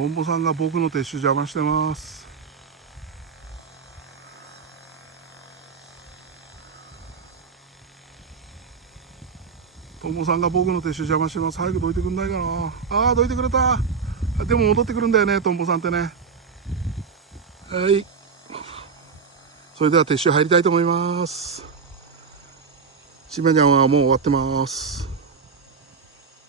トンボさんが僕の撤収邪魔してます。トンボさんが僕の撤収邪魔してます。早くどいてくんないかな。ああ、どいてくれた。でも戻ってくるんだよね、トンボさんってね。はい。それでは撤収入りたいと思います。しめちゃんはもう終わってます。